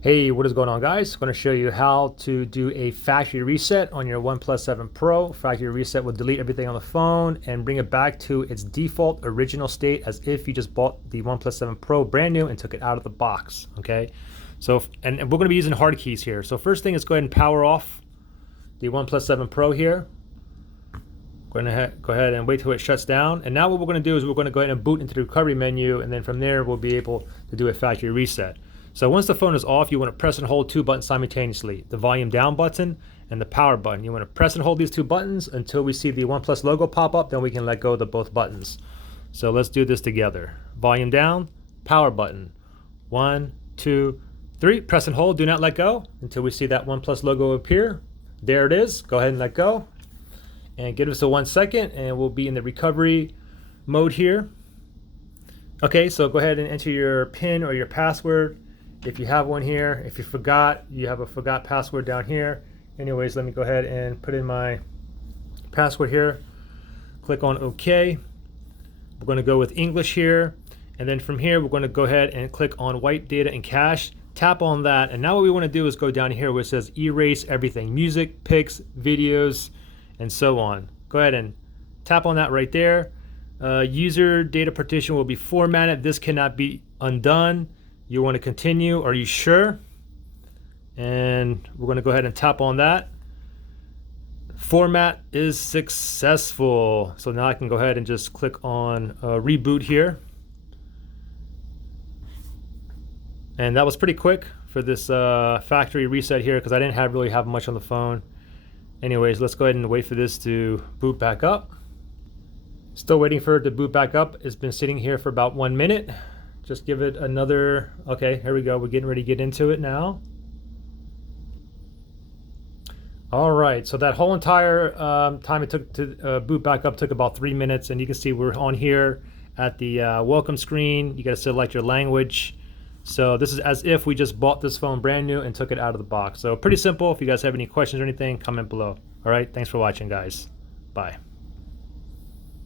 Hey, what is going on, guys? I'm going to show you how to do a factory reset on your OnePlus 7 Pro. Factory reset will delete everything on the phone and bring it back to its default original state as if you just bought the OnePlus 7 Pro brand new and took it out of the box, okay? So, and we're going to be using hard keys here. So first thing is go ahead and power off the OnePlus 7 Pro here. Go ahead and wait till it shuts down. And now what we're going to do is we're going to go ahead and boot into the recovery menu, and then from there we'll be able to do a factory reset. So once the phone is off, you want to press and hold two buttons simultaneously, the volume down button and the power button. You want to press and hold these two buttons until we see the OnePlus logo pop up, then we can let go of both buttons. So let's do this together. Volume down, power button. 1, 2, 3, press and hold, do not let go until we see that OnePlus logo appear. There it is, go ahead and let go. And give us a 1 second and we'll be in the recovery mode here. Okay, so go ahead and enter your PIN or your password if you have one here. If you forgot, you have a forgot password down here. Anyways, let me go ahead and put in my password here. Click on OK. We're going to go with English here. And then from here, we're going to go ahead and click on Wipe Data and Cache. Tap on that. And now what we want to do is go down here where it says Erase Everything. Music, pics, videos, and so on. Go ahead and tap on that right there. User data partition will be formatted. This cannot be undone. You want to continue. Are you sure? And we're going to go ahead and tap on that. Format is successful. So now I can go ahead and just click on reboot here. And that was pretty quick for this factory reset here because I didn't really have much on the phone. Anyways, let's go ahead and wait for this to boot back up. Still waiting for it to boot back up. It's been sitting here for about 1 minute. Just give it another, okay, here we go. We're getting ready to get into it now. All right, so that whole entire time it took to boot back up took about 3 minutes, and you can see we're on here at the welcome screen. You gotta select your language. So this is as if we just bought this phone brand new and took it out of the box. So pretty simple. If you guys have any questions or anything, comment below. All right, thanks for watching, guys. Bye.